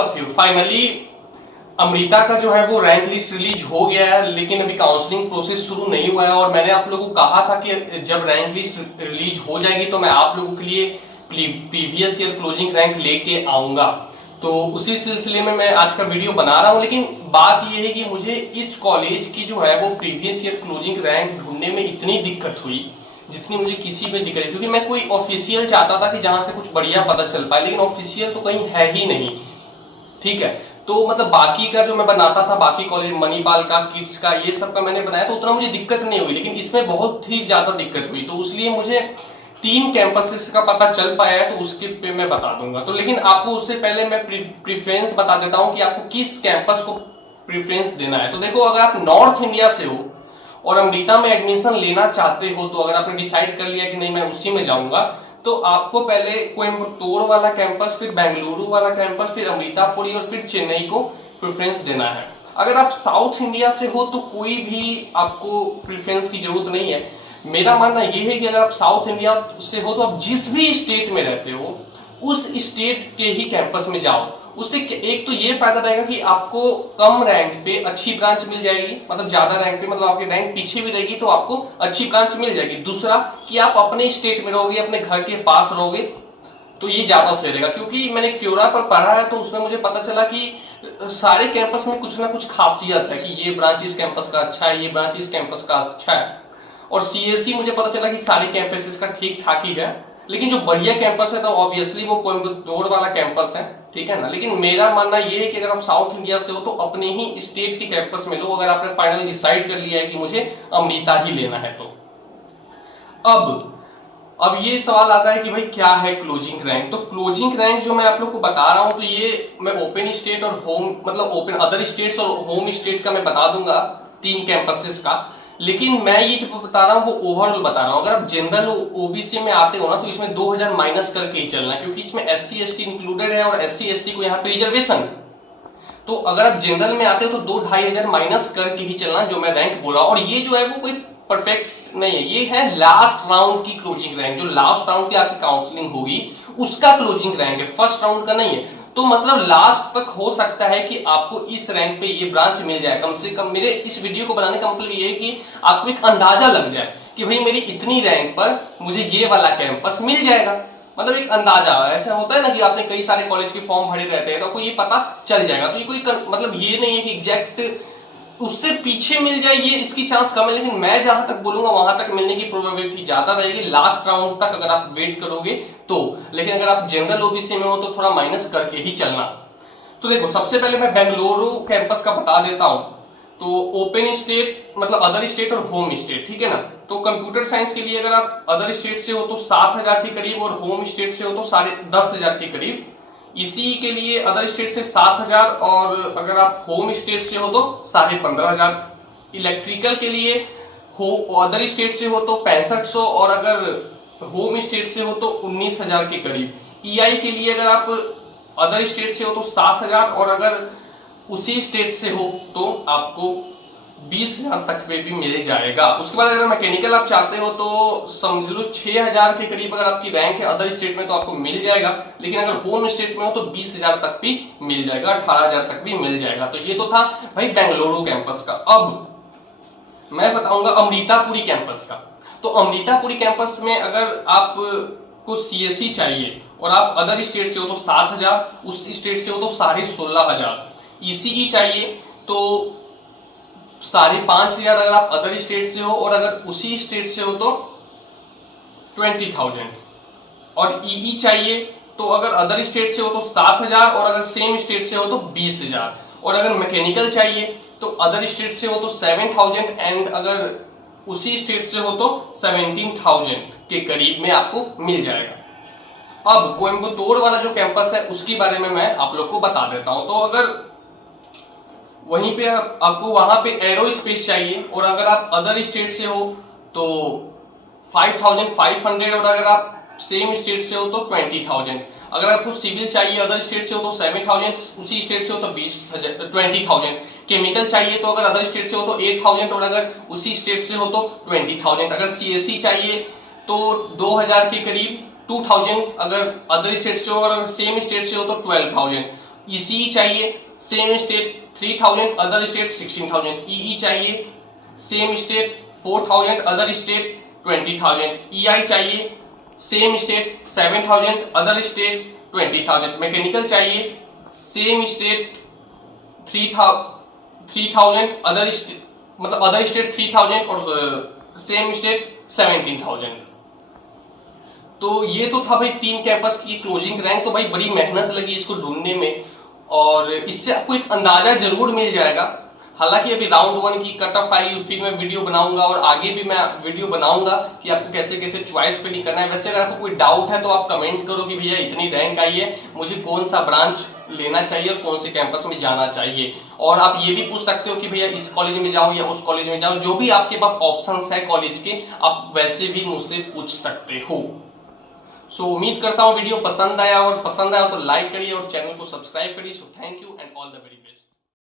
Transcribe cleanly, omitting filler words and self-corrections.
Of you, finally Amrita का जो है वो रैंक लिस्ट रिलीज हो गया है, लेकिन अभी काउंसलिंग प्रोसेस शुरू नहीं हुआ है। और मैंने आप लोगों को कहा था कि जब रैंक लिस्ट रिलीज हो जाएगी तो मैं आप लोगों के लिए प्रीवियस ईयर क्लोजिंग रैंक लेके आऊंगा। तो उसी सिलसिले में मैं आज का वीडियो बना रहा हूं। लेकिन बात यह है कि मुझे इस कॉलेज की जो है वो प्रीवियस ईयर क्लोजिंग रैंक ढूंढने में इतनी दिक्कत हुई जितनी मुझे किसी में दिक्कत, क्योंकि मैं कोई ऑफिशियल चाहता था कि जहां से कुछ बढ़िया पता चल पाए, लेकिन ऑफिशियल तो कहीं है ही नहीं। ठीक है, तो मतलब बाकी का जो मैं बनाता था, बाकी कॉलेज मणिपाल का, किड्स का, ये सब का मैंने बनाया तो उतना मुझे दिक्कत नहीं हुई, लेकिन इसमें बहुत ही ज्यादा दिक्कत हुई। तो इसलिए मुझे 3 कैंपसेस का पता चल पाया है, तो उसके पे मैं बता दूंगा। तो लेकिन आपको उससे पहले मैं प्रेफरेंस बता देता हूं कि आपको किस कैंपस को प्रेफरेंस देना है। तो देखो, अगर आप नॉर्थ इंडिया से हो और अमृता में एडमिशन लेना चाहते हो, तो अगर आपने डिसाइड कर लिया कि नहीं मैं उसी में जाऊंगा, तो आपको पहले कोयम्बटूर वाला कैंपस, फिर बेंगलुरु वाला कैंपस, फिर अमृतापुरी और फिर चेन्नई को प्रेफरेंस देना है। अगर आप साउथ इंडिया से हो तो कोई भी आपको प्रेफरेंस की जरूरत नहीं है। मेरा मानना यह है कि अगर आप साउथ इंडिया से हो तो आप जिस भी स्टेट में रहते हो उस स्टेट के ही कैंपस में जाओ। उससे एक तो ये फायदा रहेगा कि आपको कम रैंक पे अच्छी ब्रांच मिल जाएगी, मतलब ज्यादा रैंक पे, मतलब आपकी रैंक पीछे भी रहेगी तो आपको अच्छी ब्रांच मिल जाएगी। दूसरा कि आप अपने स्टेट में रहोगे, अपने घर के पास रहोगे, तो ये ज्यादा सही रहेगा। क्योंकि मैंने क्योरा पर पढ़ा है तो उसमें मुझे पता चला कि सारे कैंपस में कुछ ना कुछ खासियत है कि ये ब्रांच इस कैंपस का अच्छा है, ये ब्रांच इस कैंपस का अच्छा है। और सीएससी मुझे पता चला कि सारे कैंपसेस का ठीक ठाक ही है, लेकिन जो बढ़िया कैंपस है तो ऑब्वियसली वो कोयम्बटूर वाला कैंपस है, ठीक है ना। लेकिन मेरा मानना ये है कि अगर आप साउथ इंडिया से हो तो अपने ही स्टेट के कैंपस में लो, अगर आपने फाइनल डिसाइड कर लिया है कि मुझे अमृता ही लेना है तो। अब ये सवाल आता है कि भाई क्या है क्लोजिंग रैंक। तो क्लोजिंग रैंक जो मैं आप लोग को बता रहा हूं, तो ये मैं ओपन स्टेट और होम, मतलब ओपन अदर स्टेट्स और होम स्टेट का मैं बता दूंगा 3 कैंपसेस का। लेकिन मैं ये जो बता रहा हूँ वो ओवरऑल बता रहा हूँ। अगर आप जनरल ओबीसी में आते हो ना तो इसमें 2000 माइनस करके ही चलना, क्योंकि इसमें SC ST इंक्लूडेड है और SC ST को यहाँ पे रिजर्वेशन। तो अगर आप जनरल में आते हो तो 2-2500 माइनस करके ही चलना, जो मैं रैंक बोला। और ये जो है वो कोई परफेक्ट नहीं है, ये है लास्ट राउंड की क्लोजिंग रैंक। जो लास्ट राउंड की आपकी काउंसलिंग होगी उसका क्लोजिंग रैंक है, फर्स्ट राउंड का नहीं है। तो मतलब लास्ट तक हो सकता है कि आपको इस रैंक पे ये ब्रांच मिल जाए। कम से कम मेरे इस वीडियो को बनाने का मतलब ये है कि आपको एक अंदाजा लग जाए कि भाई मेरी इतनी रैंक पर मुझे ये वाला कैंपस मिल जाएगा। मतलब एक अंदाजा, ऐसा होता है ना कि आपने कई सारे कॉलेज के फॉर्म भरे रहते हैं तो आपको ये पता चल जाएगा। तो ये कोई मतलब ये नहीं है कि एग्जैक्ट उससे पीछे मिल जाए, ये इसकी चांस कम है, लेकिन मैं जहां तक बोलूंगा वहां तक मिलने की प्रोबेबिलिटी ज्यादा रहेगी लास्ट राउंड तक अगर आप वेट करोगे तो। लेकिन अगर आप जनरल ओबीसी में हो तो थोड़ा माइनस करके ही चलना। तो देखो, सबसे पहले मैं बेंगलुरु कैंपस का बता देता हूं। तो ओपन स्टेट मतलब अदर स्टेट और होम स्टेट, ठीक है ना। तो कंप्यूटर साइंस के लिए अगर आप अदर स्टेट से हो तो 7000 के करीब और होम स्टेट से हो तो 10,500 के करीब। इसी के लिए अदर स्टेट से 7000 और अगर आप होम स्टेट से हो तो 15,500। इलेक्ट्रिकल के लिए हो अदर स्टेट से हो तो 6500 और अगर होम स्टेट से हो तो 19,000 के करीब। ईआई के लिए अगर आप अदर स्टेट से हो तो 7,000 और अगर उसी स्टेट से हो तो आपको 20,000 तक पे भी मिल जाएगा। उसके बाद अगर मैकेनिकल आप चाहते हो तो समझ लो 6,000 के करीब अगर आपकी रैंक है अदर स्टेट में तो आपको मिल जाएगा। लेकिन अगर होम स्टेट में हो तो 20,000 तक भी मिल जाएगा, 18,000 तक भी मिल जाएगा। तो ये तो था भाई बेंगलुरु कैंपस का। अब मैं बताऊंगा अमृतापुरी कैंपस का। तो अमृतापुरी कैंपस में अगर आप को सीएससी चाहिए और आप अदर स्टेट से हो तो 7,000, उस स्टेट से हो तो 16,500। ईसीई चाहिए तो 5,500 अगर आप अदर स्टेट से हो और अगर उसी स्टेट से हो तो 20,000। और ईई चाहिए तो अगर अदर स्टेट से हो तो 7,000 और अगर सेम स्टेट से हो तो 20,000। और अगर मैकेनिकल चाहिए तो अदर स्टेट से हो तो 7,000 एंड अगर उसी स्टेट से हो तो 17,000 के करीब में आपको मिल जाएगा। अब कोयम्बटूर वाला जो कैंपस है उसके बारे में मैं आप लोग को बता देता हूं। तो अगर वहीं पे आपको वहां पे एरोस्पेस चाहिए और अगर आप अदर स्टेट से हो तो 5,500 और अगर आप सेम स्टेट से हो तो 20,000। अगर आपको सिविल चाहिए अदर स्टेट से हो तो 7,000, उसी स्टेट से हो तो 20,000। केमिकल चाहिए तो अगर अदर स्टेट से हो तो 8,000 और अगर उसी स्टेट से हो तो 20,000। अगर सीएससी चाहिए तो 2,000 के करीब 2,000 अगर अदर स्टेट से हो और अगर सेम स्टेट से हो तो 12,000। ECE चाहिए same state 3000, other state 16,000। EE चाहिए same state 4,000, other state 20,000। EI चाहिए same state 7,000, other state 20,000। Mechanical चाहिए सेम स्टेट 3,000, अदर स्टेट मतलब अदर स्टेट 3,000 और सेम स्टेट 17,000। तो ये तो था भाई 3 कैंपस की क्लोजिंग रैंक। तो भाई बड़ी मेहनत लगी इसको ढूंढने में, और इससे आपको एक अंदाजा जरूर मिल जाएगा। हालांकि अभी राउंड 1 की कट ऑफ आई फिर मैं वीडियो बनाऊंगा, और आगे भी मैं वीडियो बनाऊंगा कि आपको कैसे कैसे चॉइस फिलिंग करना है। वैसे अगर आपको कोई डाउट है तो आप कमेंट करो कि भैया इतनी रैंक आई है, मुझे कौन सा ब्रांच लेना चाहिए और कौन से कैंपस में जाना चाहिए। और आप ये भी पूछ सकते हो कि भैया इस कॉलेज में जाऊं या उस कॉलेज में जाऊं, जो भी आपके पास ऑप्शंस है कॉलेज के, आप वैसे भी मुझसे पूछ सकते हो। सो उम्मीद करता हूं वीडियो पसंद आया, और पसंद आया तो लाइक करिए और चैनल को सब्सक्राइब करिए। So thank you and all the very best.